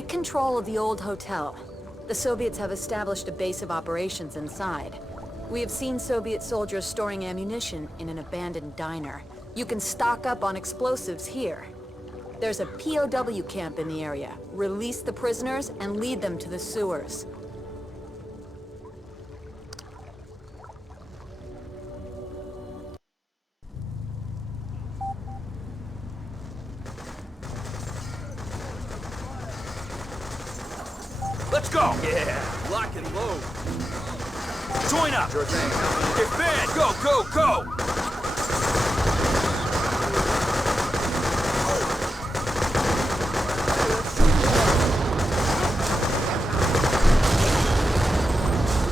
Take control of the old hotel. The Soviets have established a base of operations inside. We have seen Soviet soldiers storing ammunition in an abandoned diner. You can stock up on explosives here. There's a POW camp in the area. Release the prisoners and lead them to the sewers. Let's go! Yeah, lock and load. Join up! Sure thing. Defend! Go, go, go!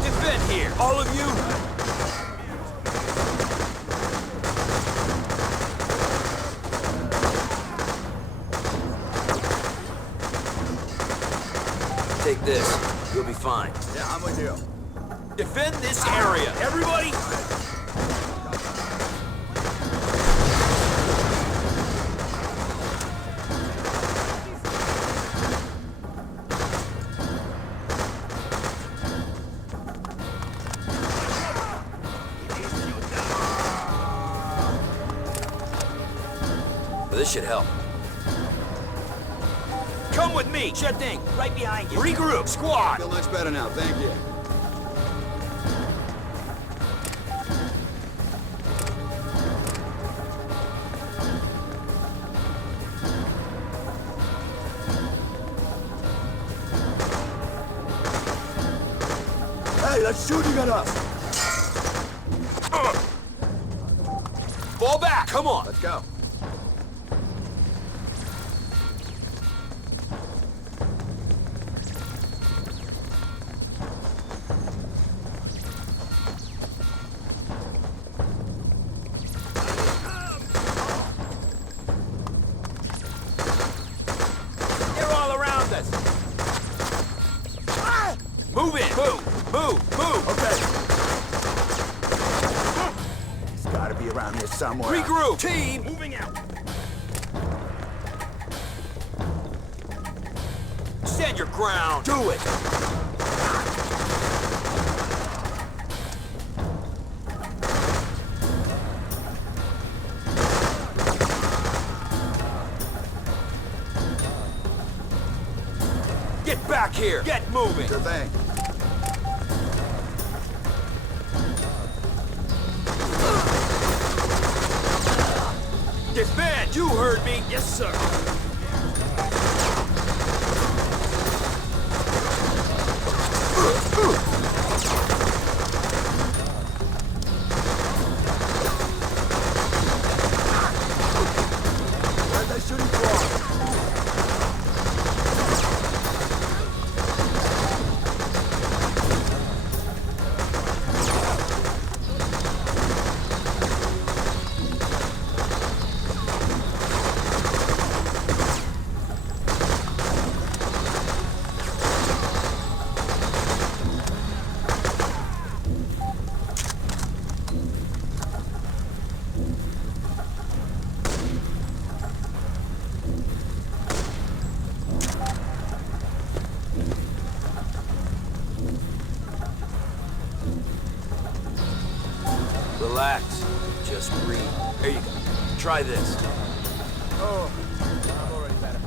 Defend here! All of you! Take this. You'll be fine. Yeah, I'm with you. Defend this area! Everybody! This should help. Come with me! Sure thing. Right behind you. Regroup! Squad! Feel much better now, thank you. Hey, they're shooting at us! Fall back! Come on! Let's go. They're all around us! Move in! Move! Move! Move! Okay. It's gotta be around here somewhere. Regroup! Team! Moving out! Stand your ground! Do it! Get back here! Get moving! Sure thing. Defend! You heard me! Yes, sir! Where's that shooting from? Relax. Just breathe. Here you go. Try this. Oh, I'm already better.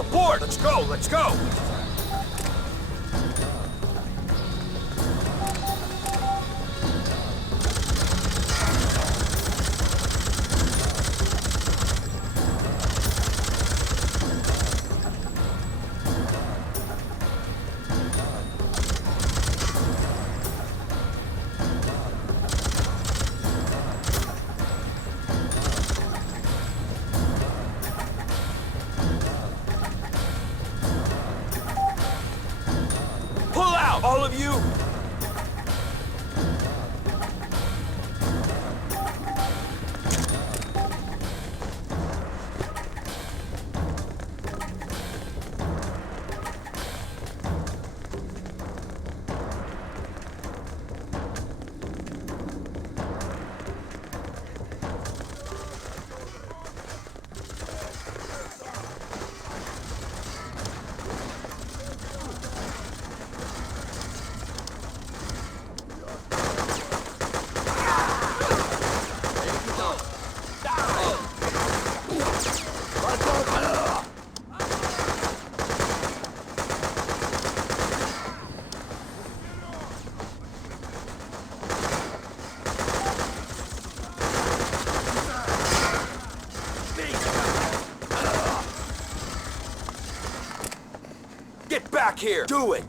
Abort! Let's go! Let's go! Pull out! All of you! Get back here! Do it!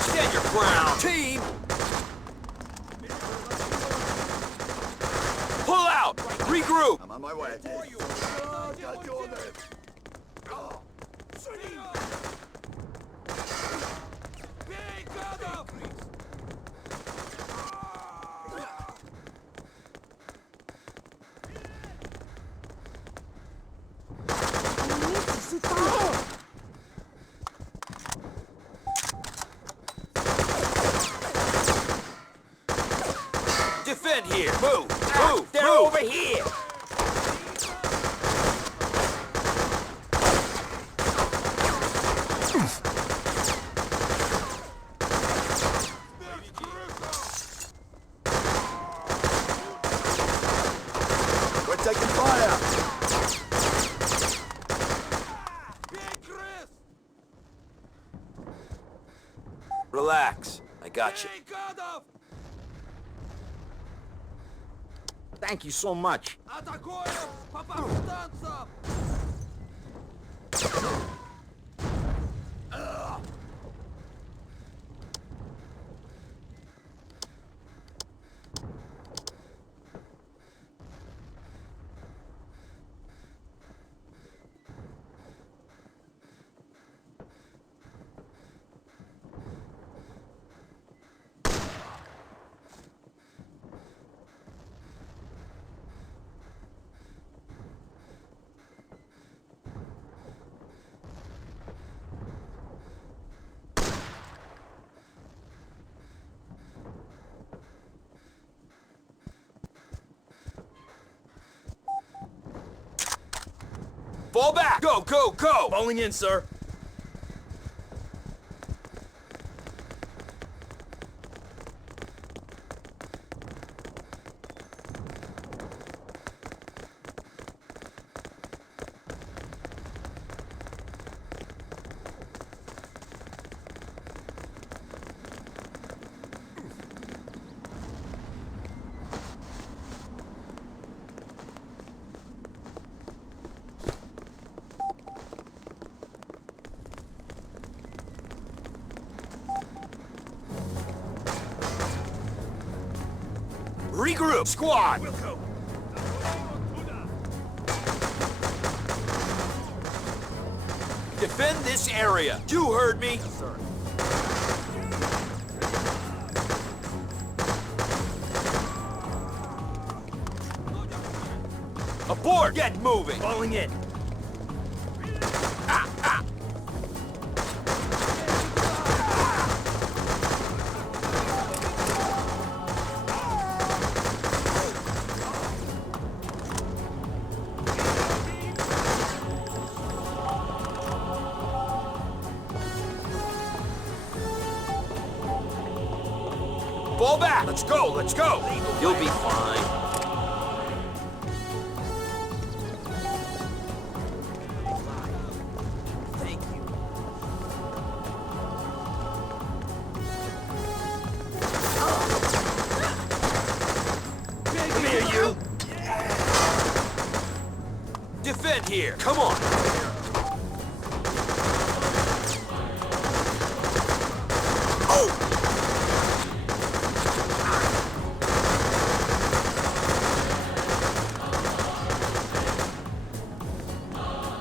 Stand your ground! Team! Pull out! Regroup! I'm on my way. Oh, God, doing this. Oh, Defend here! Move! Move! They're over here! we're taking fire! Relax. I got you. Thank you so much. Fall back! Go, go, go! Falling in, sir. Regroup! Squad! Defend this area! You heard me! Sir. Abort! Get moving! Falling in. Fall back! Let's go, let's go! You'll be fine. Thank you. Come here, you! Defend here! Come on! Oh!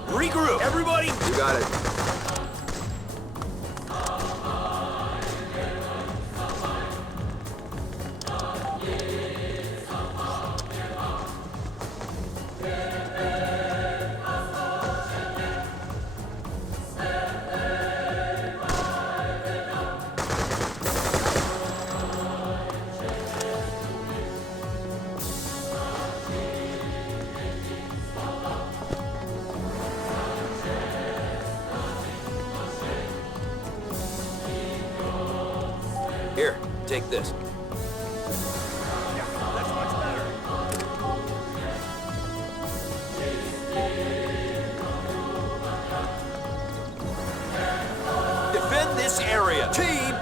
Regroup! Everybody! You got it. Here, take this. That's much better. Defend this area! Team!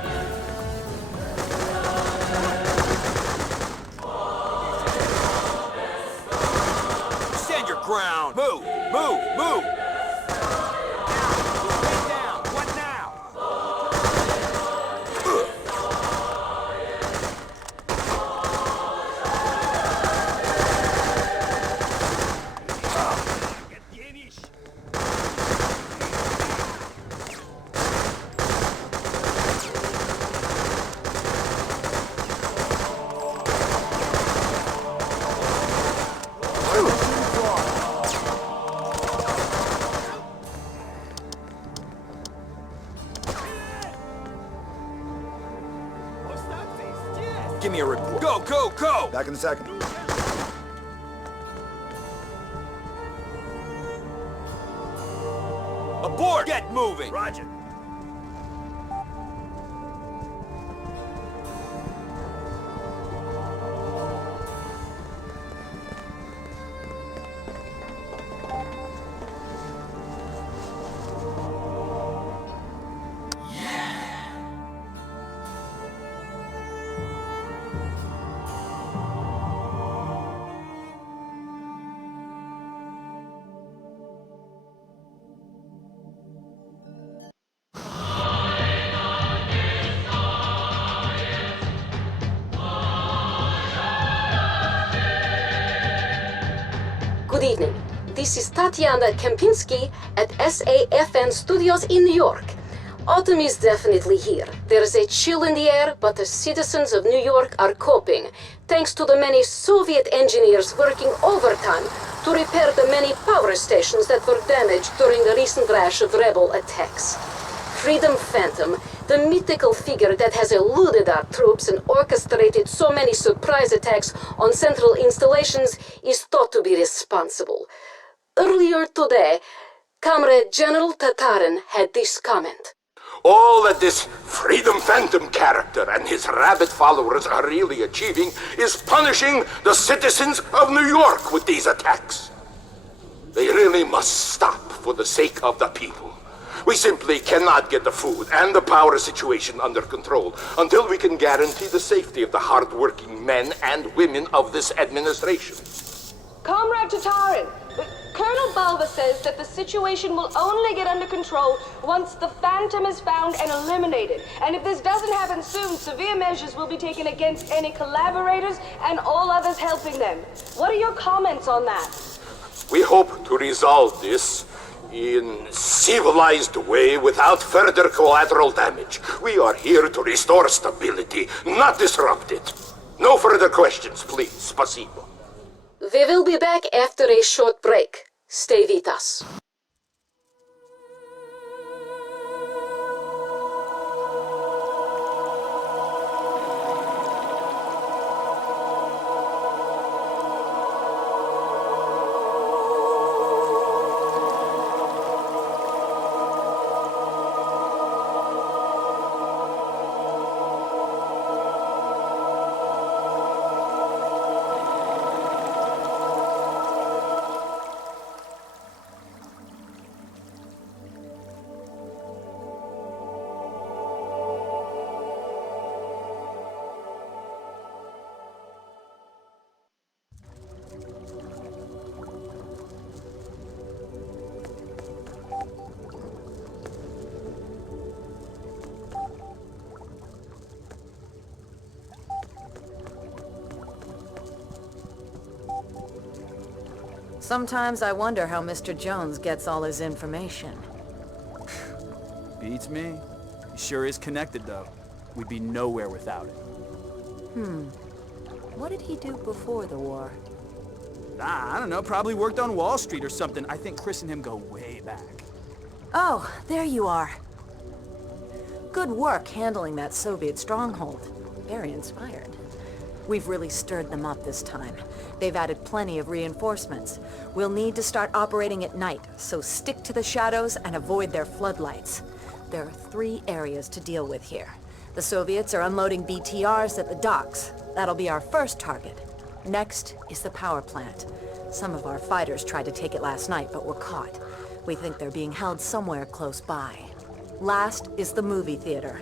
ground! Move! Move! Move! Get down! What now? Give me a report. Go, go, go! Back in a second. Abort! Get moving! Roger. Good evening. This is Tatiana Kempinski at SAFN Studios in New York. Autumn is definitely here. There is a chill in the air, but the citizens of New York are coping, thanks to the many Soviet engineers working overtime to repair the many power stations that were damaged during the recent rash of rebel attacks. Freedom Phantom, the mythical figure that has eluded our troops and orchestrated so many surprise attacks on central installations, is thought to be responsible. Earlier today, Comrade General Tatarin had this comment. All that this Freedom Phantom character and his rabid followers are really achieving is punishing the citizens of New York with these attacks. They really must stop for the sake of the people. We simply cannot get the food and the power situation under control until we can guarantee the safety of the hard-working men and women of this administration. Comrade Tatarin, Colonel Balva says that the situation will only get under control once the Phantom is found and eliminated. And if this doesn't happen soon, severe measures will be taken against any collaborators and all others helping them. What are your comments on that? We hope to resolve this in civilized way without further collateral damage. We are here to restore stability, not disrupt it. No further questions, please. Spasibo. We will be back after a short break. Stay with us. Sometimes I wonder how Mr. Jones gets all his information. Beats me. He sure is connected, though. We'd be nowhere without it. What did he do before the war? I don't know. Probably worked on Wall Street or something. I think Chris and him go way back. Oh, there you are. Good work handling that Soviet stronghold. Very inspired. We've really stirred them up this time. They've added plenty of reinforcements. We'll need to start operating at night, so stick to the shadows and avoid their floodlights. There are 3 areas to deal with here. The Soviets are unloading BTRs at the docks. That'll be our first target. Next is the power plant. Some of our fighters tried to take it last night, but were caught. We think they're being held somewhere close by. Last is the movie theater.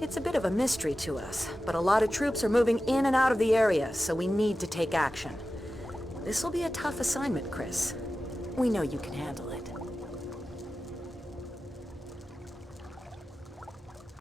It's a bit of a mystery to us, but a lot of troops are moving in and out of the area, so we need to take action. This'll be a tough assignment, Chris. We know you can handle it.